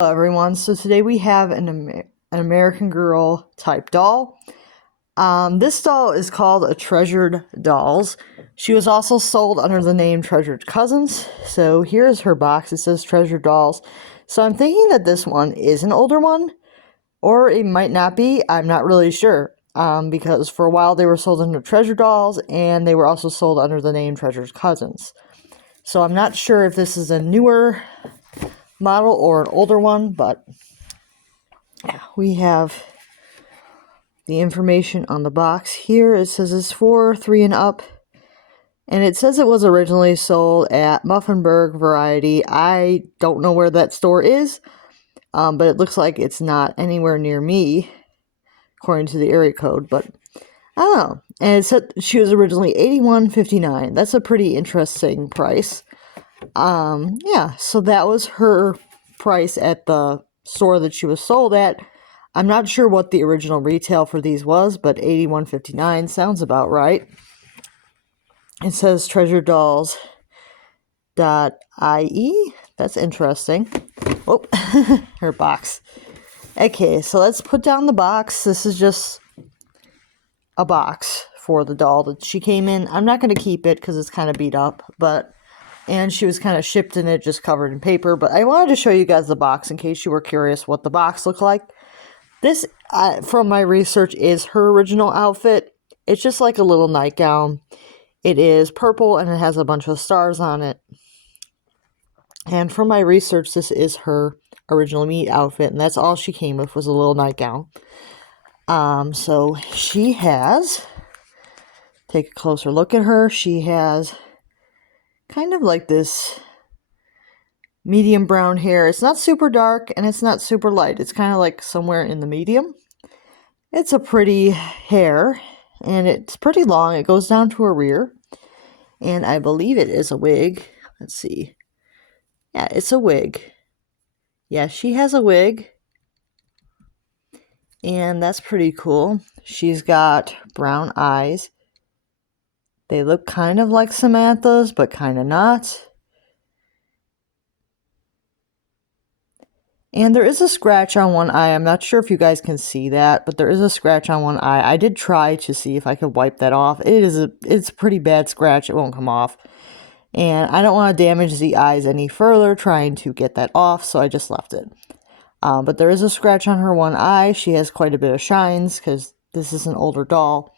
Hello everyone, so today we have an American Girl type doll. This doll is called a Treasured Dolls. She was also sold under the name Treasured Cousins. So here's her box. It says Treasured Dolls. So I'm thinking that this one is an older one, or it might not be. I'm not really sure. Because for a while they were sold under Treasured Dolls, and they were also sold under the name Treasured Cousins. So I'm not sure if this is a newer model or an older one, but yeah, we have the information on the box here. It says it's for 3 and up, and it says it was originally sold at Muffinburg Variety. I don't know where that store is, but it looks like it's not anywhere near me according to the area code, but I don't know. And it said she was originally $81.59. That's a pretty interesting price. Yeah, so that was her price at the store that she was sold at. I'm not sure what the original retail for these was, but $81.59 sounds about right. It says treasuredolls.ie. That's interesting. Oh, her box. Okay, so let's put down the box. This is just a box for the doll that she came in. I'm not going to keep it because it's kind of beat up, and she was kind of shipped in it, just covered in paper. But I wanted to show you guys the box in case you were curious what the box looked like. This, from my research, is her original outfit. It's just like a little nightgown. It is purple and it has a bunch of stars on it. And from my research, this is her original meat outfit. And that's all she came with, was a little nightgown. So she has, take a closer look at her. She has kind of like this medium brown hair. It's not super dark and it's not super light. It's kind of like somewhere in the medium. It's a pretty hair and it's pretty long. It goes down to her rear. And I believe it is a wig. Let's see. Yeah, it's a wig. Yeah, she has a wig. And that's pretty cool. She's got brown eyes. They look kind of like Samantha's, but kind of not. And there is a scratch on one eye. I'm not sure if you guys can see that, but there is a scratch on one eye. I did try to see if I could wipe that off. It's a pretty bad scratch. It won't come off. And I don't want to damage the eyes any further trying to get that off, so I just left it. But there is a scratch on her one eye. She has quite a bit of shines because this is an older doll.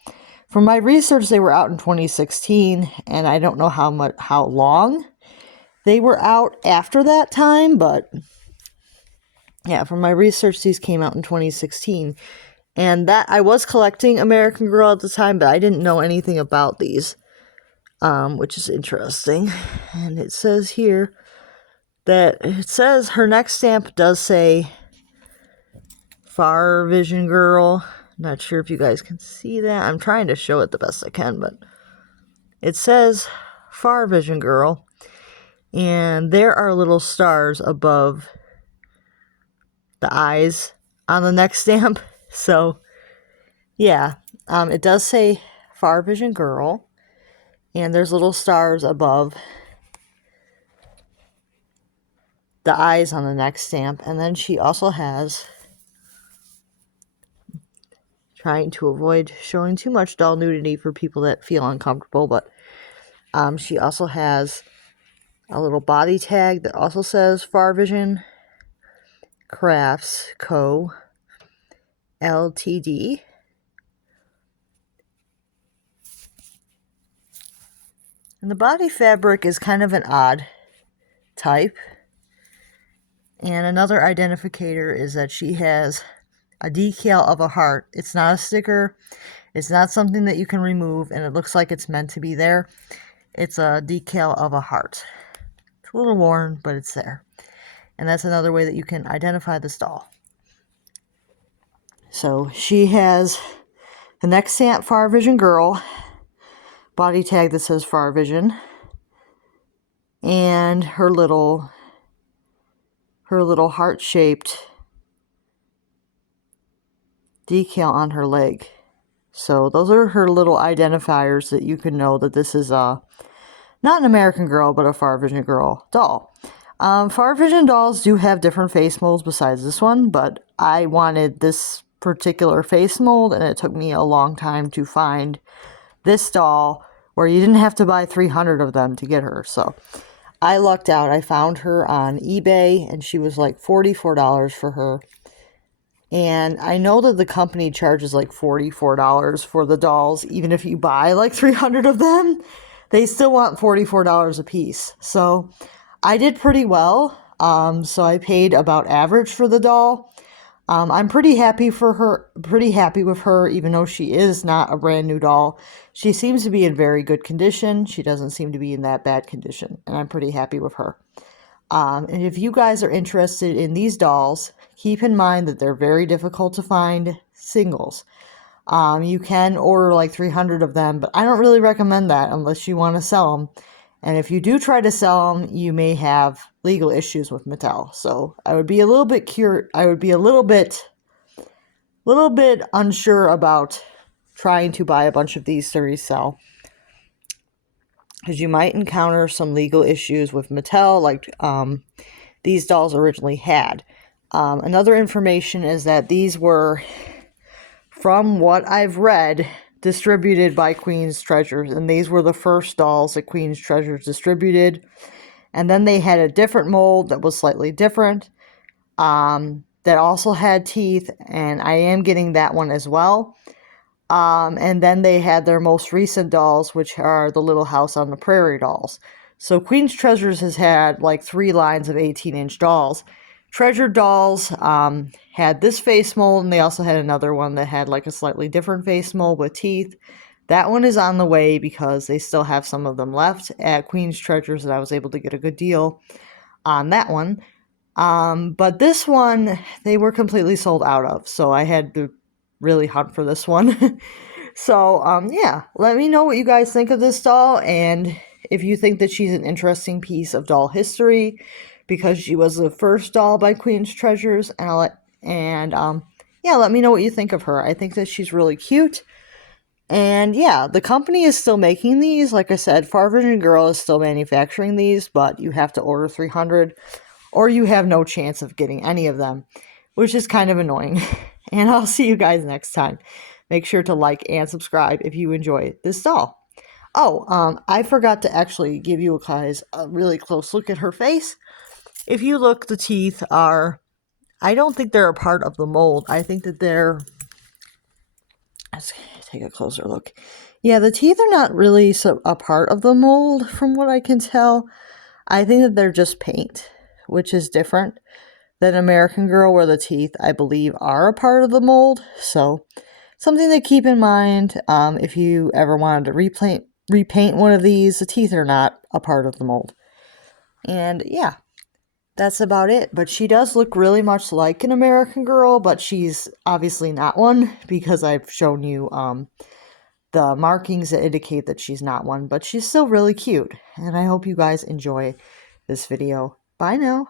From my research, they were out in 2016, and I don't know how long they were out after that time, but yeah, from my research, these came out in 2016. And that I was collecting American Girl at the time, but I didn't know anything about these, which is interesting. And it says here that her neck stamp does say farvision Girl. Not sure if you guys can see that. I'm trying to show it the best I can, but it says farvision Girl. And there are little stars above the eyes on the neck stamp. So, yeah, it does say farvision Girl. And there's little stars above the eyes on the neck stamp. And then she also has, trying to avoid showing too much doll nudity for people that feel uncomfortable, but she also has a little body tag that also says Farvision Crafts Co. Ltd. And the body fabric is kind of an odd type. And another identificator is that she has a decal of a heart. It's not a sticker. It's not something that you can remove, and it looks like it's meant to be there. It's a decal of a heart. It's a little worn, but it's there. And that's another way that you can identify this doll. So she has the neck stamp Farvision Girl, body tag that says Farvision, and her little heart-shaped decal on her leg. So those are her little identifiers that you can know that this is not an American Girl, but a Farvision Girl doll. Farvision dolls do have different face molds besides this one, but I wanted this particular face mold, and it took me a long time to find this doll where you didn't have to buy 300 of them to get her. So I lucked out. I found her on eBay, and she was like $44 for her. And I know that the company charges like $44 for the dolls, even if you buy like 300 of them. They still want $44 a piece. So I did pretty well. So I paid about average for the doll. I'm pretty happy with her, even though she is not a brand new doll. She seems to be in very good condition. She doesn't seem to be in that bad condition, and I'm pretty happy with her. And if you guys are interested in these dolls, keep in mind that they're very difficult to find singles. You can order like 300 of them, but I don't really recommend that unless you want to sell them. And if you do try to sell them, you may have legal issues with Mattel. So I would be a little bit unsure about trying to buy a bunch of these to resell, because you might encounter some legal issues with Mattel, like these dolls originally had. Another information is that these were, from what I've read, distributed by Queen's Treasures, and these were the first dolls that Queen's Treasures distributed. And then they had a different mold that was slightly different, that also had teeth, and I am getting that one as well. And then they had their most recent dolls, which are the Little House on the Prairie dolls. So Queen's Treasures has had like 3 lines of 18-inch dolls. Treasure dolls had this face mold, and they also had another one that had like a slightly different face mold with teeth. That one is on the way because they still have some of them left at Queen's Treasures, and I was able to get a good deal on that one. But this one, they were completely sold out of, so I had to really hunt for this one. So, yeah, let me know what you guys think of this doll, and if you think that she's an interesting piece of doll history, because she was the first doll by Queen's Treasures, and yeah, let me know what you think of her. I think that she's really cute. And yeah, the company is still making these. Like I said, Farvision Girl is still manufacturing these, but you have to order 300 or you have no chance of getting any of them, which is kind of annoying. And I'll see you guys next time. Make sure to like and subscribe if you enjoy this doll. Oh, I forgot to actually give you guys a really close look at her face. If you look, the teeth are, I don't think they're a part of the mold. I think that they're, let's take a closer look. Yeah, the teeth are not really a part of the mold from what I can tell. I think that they're just paint, which is different than American Girl, where the teeth, I believe, are a part of the mold. So something to keep in mind if you ever wanted to repaint one of these. The teeth are not a part of the mold. And yeah, that's about it. But she does look really much like an American Girl, but she's obviously not one, because I've shown you the markings that indicate that she's not one. But she's still really cute, and I hope you guys enjoy this video. Bye now.